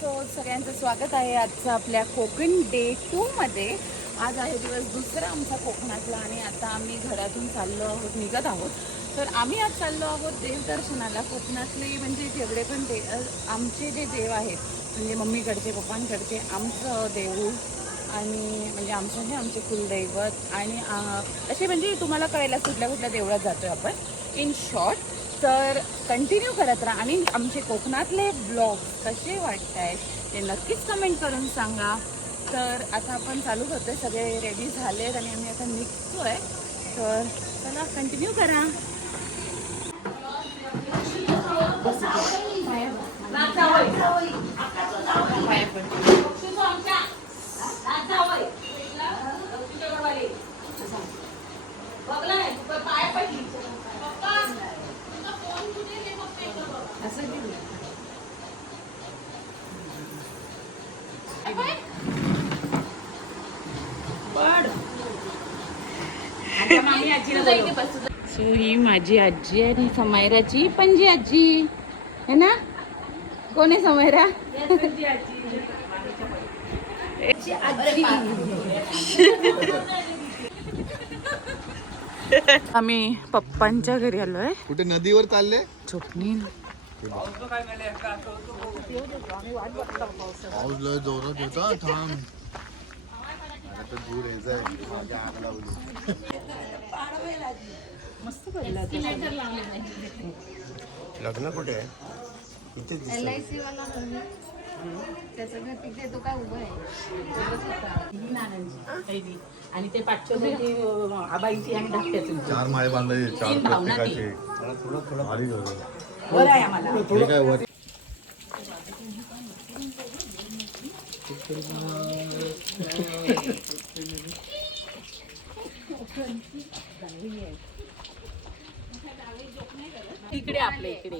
सगळ्यांचं स्वागत आहे आजचं आपल्या कोकण डे 2 मध्ये. आज आहे दिवस दुसरा आमचा कोकणातला आणि आता आम्ही घरातून चाललो आहोत, निघत आहोत. तर आम्ही आज चाललो आहोत देवदर्शनाला. कोकणातले म्हणजे जेवढे पण आमचे जे देव आहेत, म्हणजे मम्मीकडचे पप्पांकडचे आमचं देऊळ आणि म्हणजे आमचं हे आमचे कुलदैवत आणि असे म्हणजे तुम्हाला कळायला कुठल्या कुठल्या देवळात जातो आपण इन शॉर्ट. तर कंटिन्यू करत राहा आणि आमचे कोकणातले ब्लॉग्स कसे वाटत आहेत ते नक्कीच कमेंट करून सांगा. तर आता आपण चालू होतोय, सगळे रेडी झालेत आणि आम्ही आता निघतोय. तर चला कंटिन्यू करा. सो ही माझी आजी आहे आणि समायराची पणजी आजी है ना. कोण आहे समायरा? आम्ही पप्पांच्या घरी आलोय. कुठे नदीवर चालले? झोपणी पाऊस लय जोरात होता. थांब आता दूर यायचंय. माझ्या आग लावली. मस्त पडला. लग्न कुठे आहे? इथे LIC वाला त्याचं घर तिथे तो काय उभा आहे आणि ते पाठचे आबाईची आणि धाकट्याची 4 माळे बांधायचे, 4 प्रत्येकाचे. भारी वर आहे आम्हाला. हे काय वर? इकडे आपल्या इकडे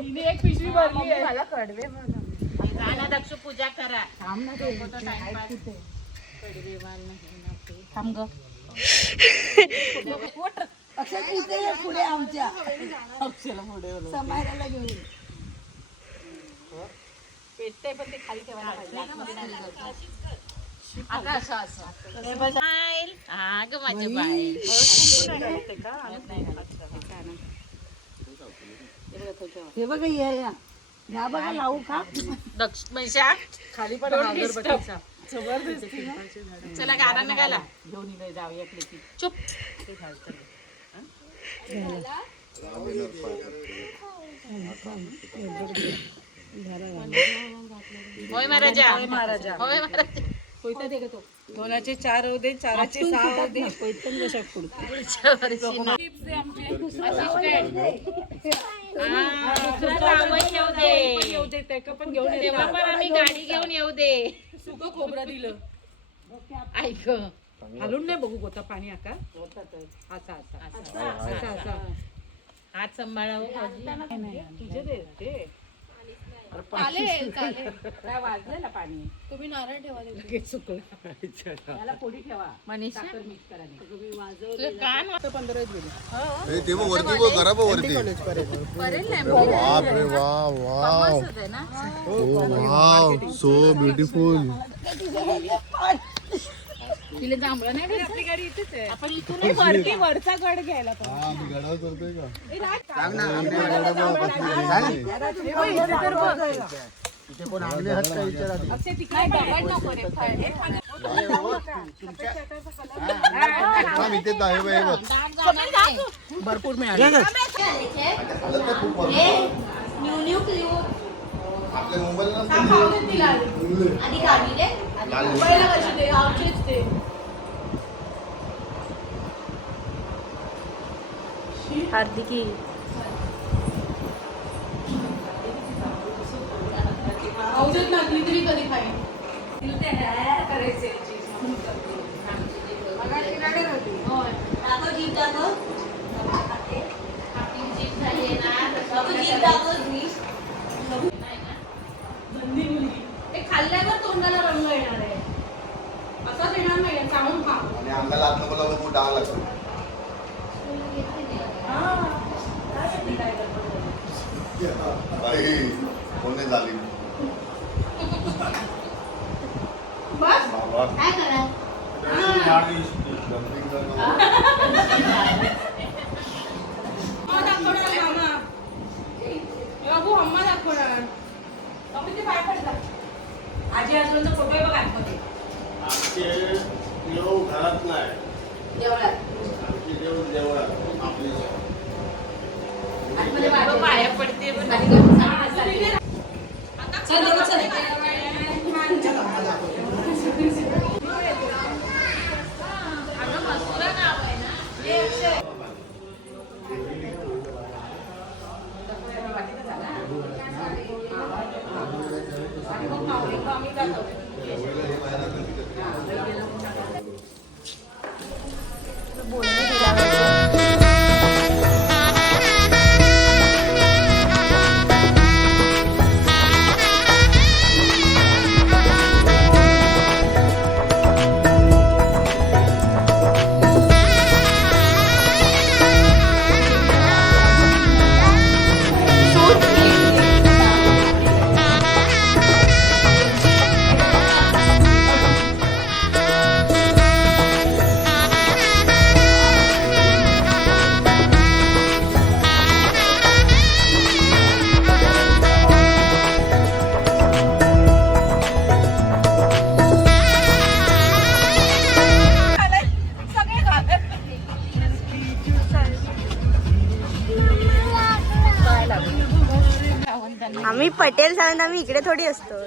हिने एक पिशवी भरली आहे. मला कडवे म्हणा दक्ष पूजा करा. थांब ना ते थांब ग. पुढे आमच्या समायला घेऊन पेटते पण ते खाली ठेवायला पाहिजे. आता असं असं माझी बाई हे बघा या बघा लावू का दक्ष खाली पण चला गाणं गाला घेऊन जाऊया इकडे. चुप होय महाराजा, होय महाराजा, होय महाराजा. दोनाचे 4 होऊ दे, 4चे 6 होऊ दे. आम्ही गाडी घेऊन येऊ दे. सुकं खोबरं दिलं. ऐक घालून नाही बघू गोता पाणी. आता असा असा असा असा हात सांभाळा. तुझे दे वाजलेला पाणी. तुम्ही नारळ ठेवा. सुकला पोळी ठेवा. मनीषा मिक्स करा. कान 15 गेले. ते बघ वरती बघ, घरा बघ वरती. बाप रे wow wow wow, so beautiful. तिला जांभळं नाही. आपली गाडी इथेच आहे. आपण इथून वरती वरचा गड घ्यायला आम्ही गडावर करतोय का? भरपूर मिळाले. आपल्या मोबाईल हार्दिकी औषध लागली तरी कधी खाईल. खाल्ल्यावर तोंडाला रंग येणार आहे. असंच येणार नाही. चावून खा. आणि अंगाला हात नको लावू, डाग लागतो. बाई कोणी झाली बस बाबा काय करा जम्पिंग आजी आजोबांचा फोटो आहे बघा आतमध्ये. घरात नाही देवळात. आपली आतमध्ये बाबा पाया पडते पण चल चल आम्ही पटेल सावंत आम्ही इकडे थोडी असतो.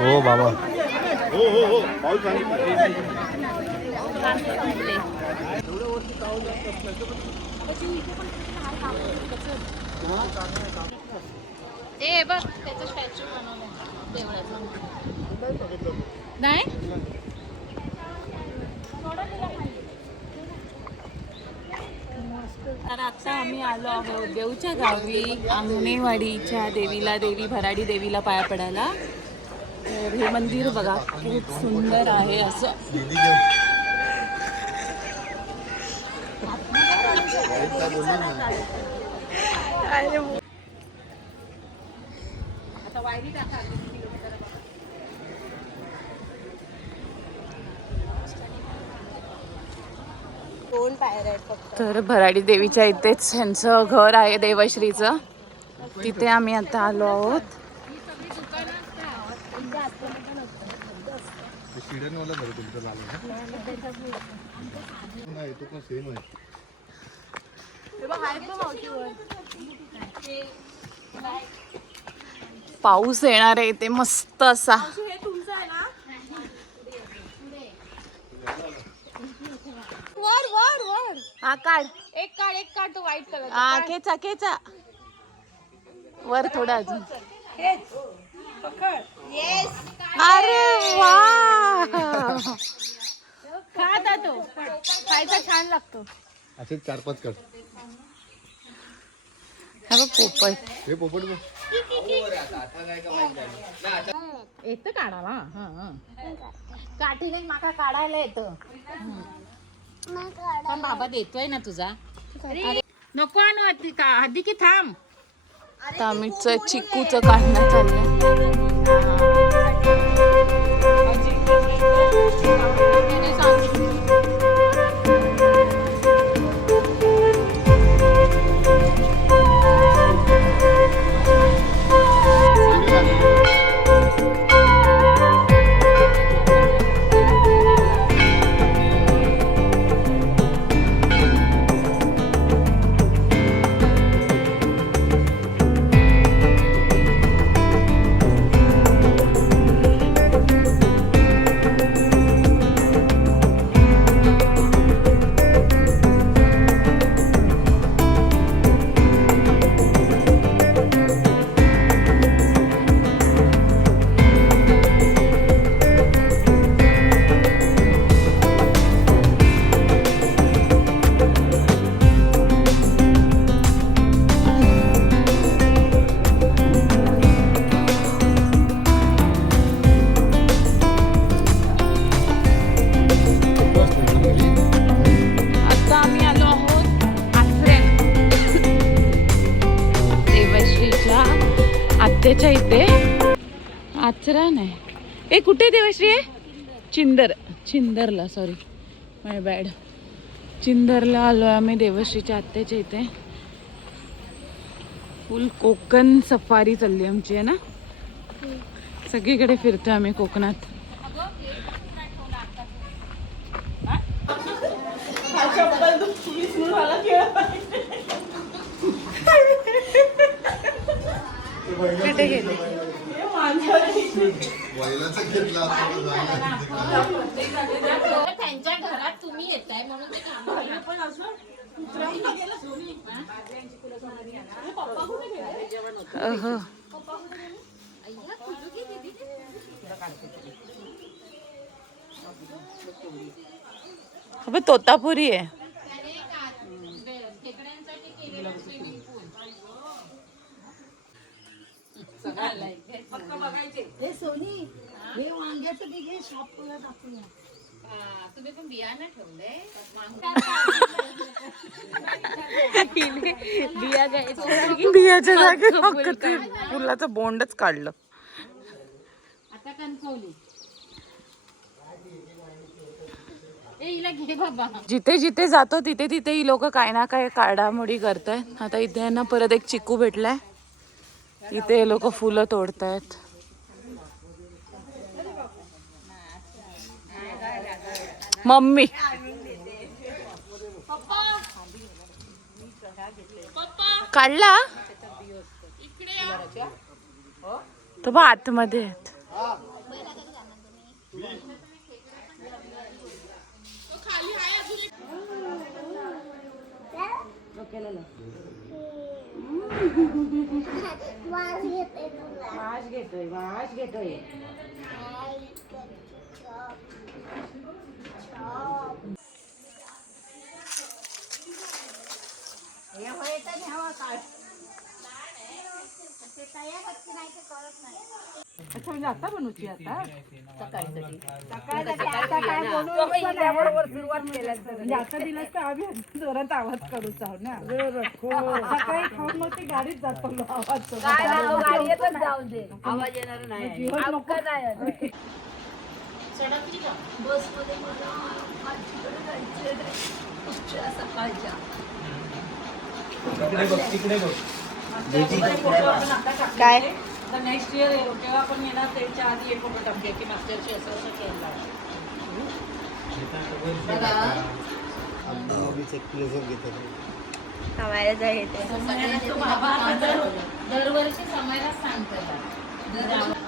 हो बाबा हो पाऊस ए बघ त्याचं स्टॅच्यू बनवलंय देवळाचं. नाही तर आता आम्ही आलो आहोत देऊच्या गावी अंगणेवाडीच्या देवीला, देवी भराडी देवीला पाया पडायला. तर हे मंदिर बघा खूप सुंदर आहे असं. आता वायरी टाका. दोन पायऱ्या आहेत फक्त. तर भराडी देवीच्या इथेच ह्यांचं घर आहे देवश्रीचं. तिथे आम्ही आता आलो आहोत. शिड्यांवाला घर तुमचं झालं नाही तो पण सेम आहे. पाऊस येणार आहे इथे मस्त असा. वर वर वर हा काढ एक काढ तो व्हाईट कलर हा खेचा वर थोडा अजून. अरे वा खाता तो खायचा छान लागतो. असेच 4-5 कर. हा बघ पोपट हे पोपट बघ. येतं काढायला. हा काठी नाही माका काढायला येतं. पण बाबा देतोय ना तुझा. अरे, नको आणू आधी की थांब. तामिळचं चिकूचं काढणं चाललंय. आत्याच्या इथे आचरा नाही. ए कुठे देवश्री आहे? चिंदरला सॉरी माय बॅड. चिंदरला आलो आम्ही देवश्रीच्या आत्याच्या इथे. फुल कोकण सफारी चालली आमची आहे ना. सगळीकडे फिरतो आम्ही कोकणात. कुठे गेले? त्यांच्या घरात तुम्ही येताय म्हणून ते अबे तोतापुरी आहे. सोनी हे वांग्याचं तिथे शॉपला दाखवूया. तुम्ही पण बियाणं ठेवलंय. बियाच्या जागी फक्त फुलाचं बोंडच काढलं. आता कणकवली जिथे जिथे जातो तिथे तिथे ही लोक काय ना काय काढामोडी करतायत. आता इथे ना परत एक चिकू भेटलाय. इथे लोक फुलं तोडतायत. मम्मी काढला तो बा आतमध्ये आहेत. वास घेतोय. अच्छा म्हणजे आता बनवची आता सकाळी आता दिलं तर आम्ही जोरात आवाज करूच आहोत ना. सकाळी खाऊन मग ते गाडीत जातो आवाज जाऊ दे. आवाज येणार नाही. सकाळच्या काय नेक्स्ट इयर तेव्हा पण येणार. त्याच्या आधी एक फोटो टाकते की मागच्याशी असं असं केलं. समायला येते तो बाबा आता दरवर्षी समायला सांगतो